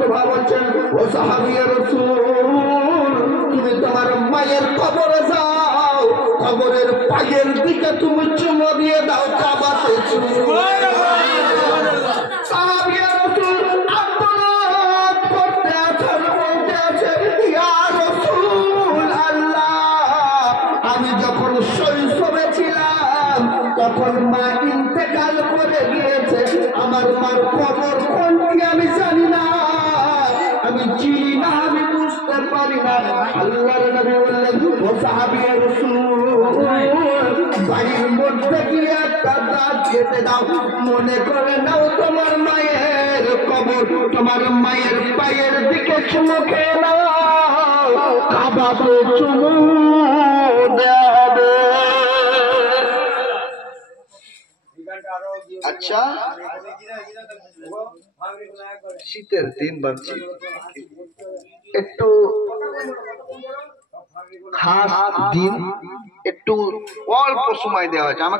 মুস্তাফা বলছেন, ও সাহাবী রাসূল, তুমি তোমার মায়ের কবরে যাও, কবরের পায়ের দিকে তুমি চুমো দিয়ে দাও, কাবাতে চুমো। সাহাবী রাসূল আব্দুল্লাহ করতে আছেন, বলতে আছে, ইয়া রাসূল আল্লাহ, আমি যখন শৈশবে ছিলাম তখন মা ইন্তেকাল করে গিয়েছে, আমার মার কবর কোনটি আমি জানি না, আমি চিনি না, আমি বুঝতে পারি না। আল্লাহর নবী বললেন, ও সাহাবী রাসূল, বাড়ির মধ্যে গিয়ে একটা দাঁত কেটে দাও, মনে করে নাও তোমার মায়ের কবর, তোমার মায়ের পায়ের দিকে চুমো খেয়ে নাও, কাবাতে চুমো দেবে। আচ্ছা, শীতের দিন বাড়ছে, একটু খাস দিন, একটু অল্প সময় দেওয়া হয়েছে আমাকে।